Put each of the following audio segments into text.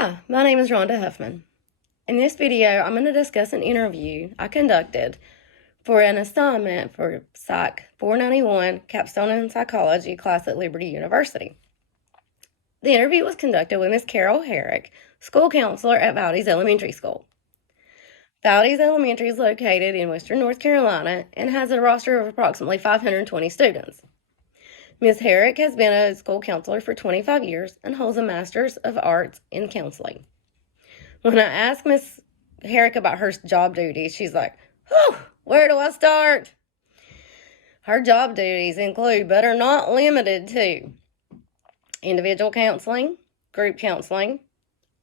Hi, my name is Rhonda Huffman. In this video, I'm going to discuss an interview I conducted for an assignment for PSYC 491 Capstone in Psychology class at Liberty University. The interview was conducted with Ms. Carol Herrick, school counselor at Valdez Elementary School. Valdez Elementary is located in western North Carolina and has a roster of approximately 520 students. Ms. Herrick has been a school counselor for 25 years and holds a Master's of Arts in Counseling. When I asked Ms. Herrick about her job duties, she's like, where do I start? Her job duties include, but are not limited to, individual counseling, group counseling,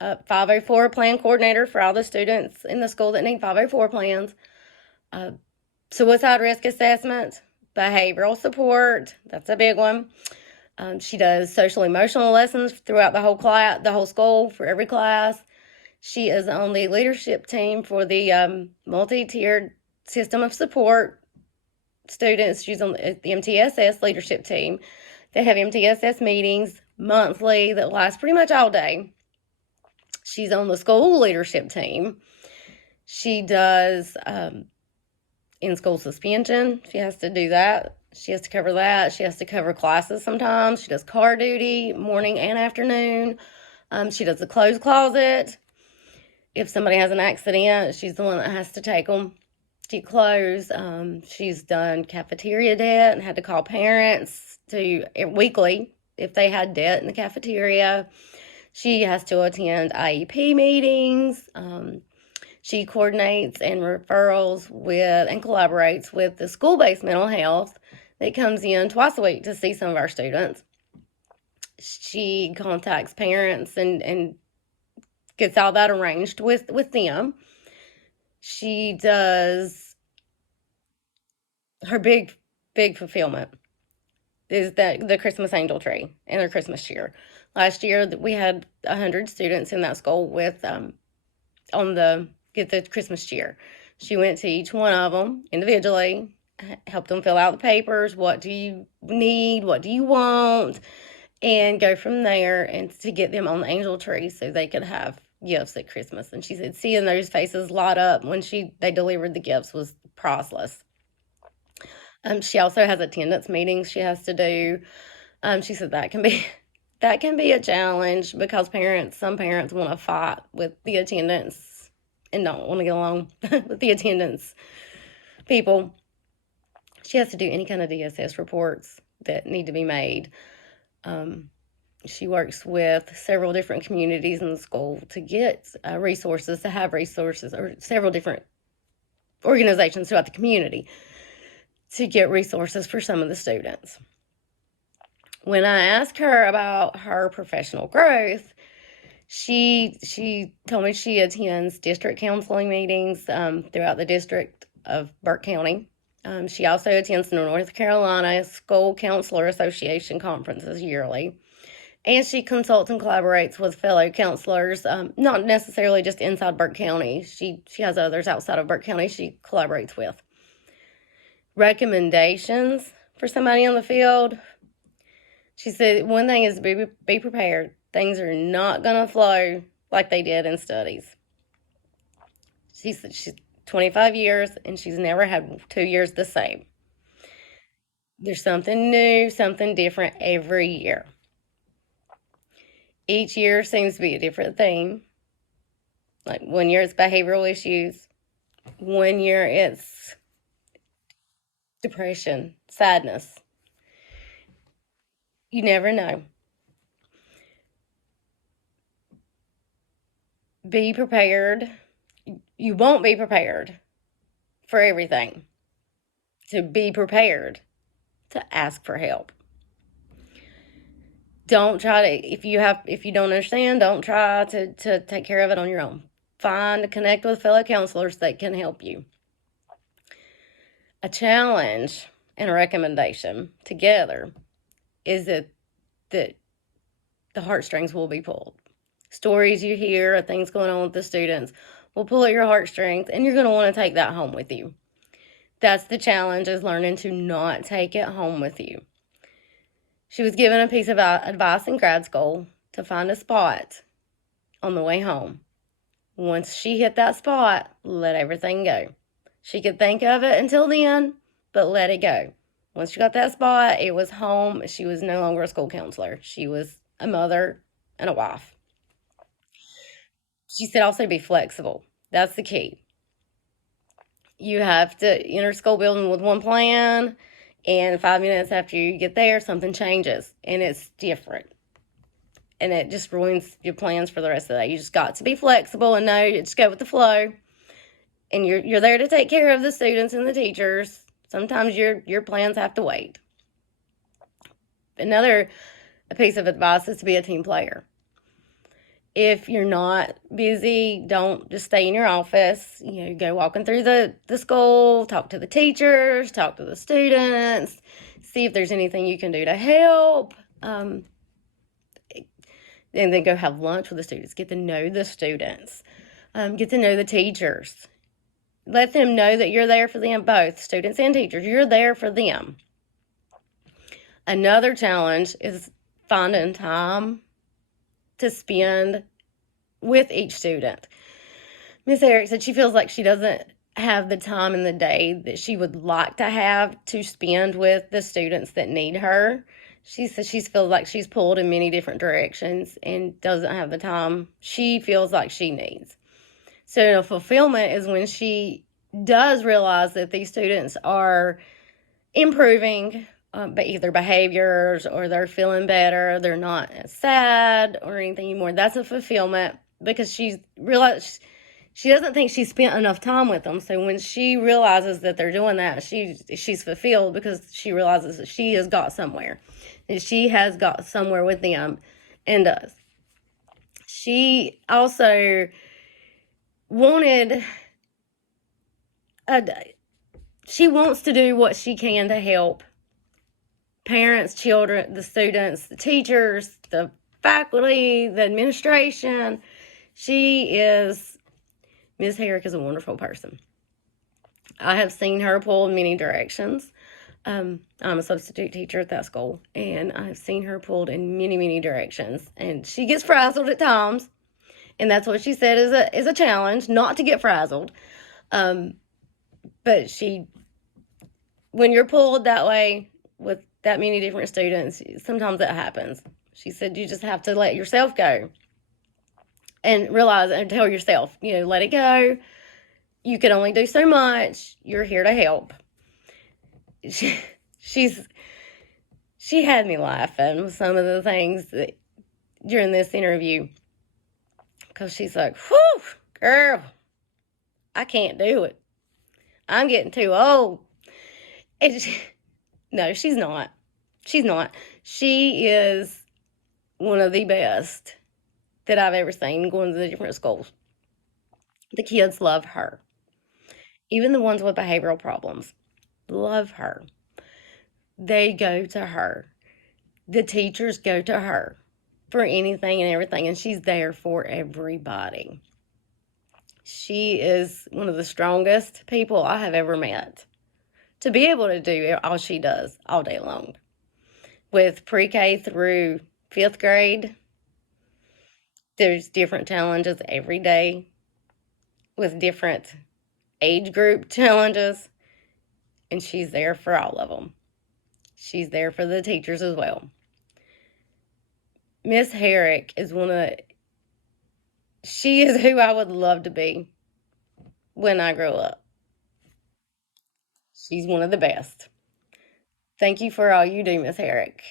504 plan coordinator for all the students in the school that need 504 plans, suicide risk assessment, behavioral support, that's a big one. She does social emotional lessons throughout the whole school for every class. She is on the leadership team for the multi-tiered system of support students. She's on the MTSS leadership team. They have MTSS meetings monthly that last pretty much all day. She's on the school leadership team. She does in-school suspension. She has to do that. She has to cover that. She has to cover classes sometimes. She does car duty, morning and afternoon. She does the clothes closet. If somebody has an accident, she's the one that has to take them to clothes. She's done cafeteria debt and had to call parents weekly if they had debt in the cafeteria. She has to attend IEP meetings. She coordinates and referrals with and collaborates with the school-based mental health that comes in twice a week to see some of our students. She contacts parents and gets all that arranged with them. She does her big fulfillment is that the Christmas angel tree and their Christmas cheer. Last year we had 100 students in that school with get the Christmas cheer. She went to each one of them individually, helped them fill out the papers. What do you need? What do you want? And go from there and to get them on the angel tree so they could have gifts at Christmas. And she said seeing those faces light up when they delivered the gifts was priceless. She also has attendance meetings she has to do. She said that can be a challenge because some parents want to fight with the attendance and don't want to get along with the attendance people. She has to do any kind of DSS reports that need to be made. She works with several different communities in the school to get resources, or several different organizations throughout the community to get resources for some of the students. When I asked her about her professional growth, she told me she attends district counseling meetings throughout the district of Burke County. She also attends the North Carolina School Counselor Association conferences yearly. And she consults and collaborates with fellow counselors, not necessarily just inside Burke County. She has others outside of Burke County she collaborates with. Recommendations for somebody on the field. She said one thing is be prepared. Things are not going to flow like they did in studies. She said she's 25 years and she's never had 2 years the same. There's something new, something different every year. Each year seems to be a different theme. Like 1 year it's behavioral issues. 1 year it's depression, sadness. You never know. Be prepared. You won't be prepared for everything. To be prepared to ask for help. Don't try to, if you don't understand, don't try to take care of it on your own. Connect with fellow counselors that can help you. A challenge and a recommendation together is that the heartstrings will be pulled. Stories you hear of things going on with the students will pull at your heartstrings, and you're going to want to take that home with you. That's the challenge, is learning to not take it home with you. She was given a piece of advice in grad school to find a spot on the way home. Once she hit that spot, let everything go. She could think of it until then, but let it go. Once she got that spot, it was home. She was no longer a school counselor. She was a mother and a wife. She said also be flexible. That's the key. You have to enter school building with one plan, and 5 minutes after you get there, something changes, and it's different. And it just ruins your plans for the rest of the day. You just got to be flexible and know, just go with the flow. And you're there to take care of the students and the teachers. Sometimes your plans have to wait. Another piece of advice is to be a team player. If you're not busy, don't just stay in your office. Go walking through the school, talk to the teachers, talk to the students, see if there's anything you can do to help. And then go have lunch with the students. Get to know the students. Get to know the teachers. Let them know that you're there for them, both students and teachers. You're there for them. Another challenge is finding time to spend with each student. Miss Eric said she feels like she doesn't have the time in the day that she would like to have to spend with the students that need her. She says she feels like she's pulled in many different directions and doesn't have the time she feels like she needs. So fulfillment is when she does realize that these students are improving, but either behaviors or they're feeling better, they're not as sad or anything anymore. That's a fulfillment because she's realized she doesn't think she spent enough time with them. So when she realizes that they're doing that, she's fulfilled because she realizes that she has got somewhere. And she has got somewhere with them and does. She also wanted she wants to do what she can to help parents, children, the students, the teachers, the faculty, the administration. Ms. Herrick is a wonderful person. I have seen her pull in many directions. I'm a substitute teacher at that school, and I've seen her pulled in many, many directions. And she gets frazzled at times, and that's what she said is a challenge, not to get frazzled. But when you're pulled that way with that many different students, sometimes that happens. She said you just have to let yourself go and realize and tell yourself, let it go. You can only do so much. You're here to help. She had me laughing with some of the things that during this interview, because she's like, whew, girl, I can't do it. I'm getting too old. No, she's not. She's not. She is one of the best that I've ever seen going to the different schools. The kids love her. Even the ones with behavioral problems love her. They go to her. The teachers go to her for anything and everything, and she's there for everybody. She is one of the strongest people I have ever met to be able to do all she does all day long. With pre-K through 5th grade, there's different challenges every day with different age group challenges, and she's there for all of them. She's there for the teachers as well. Miss Herrick she is who I would love to be when I grow up. She's one of the best. Thank you for all you do, Miss Herrick.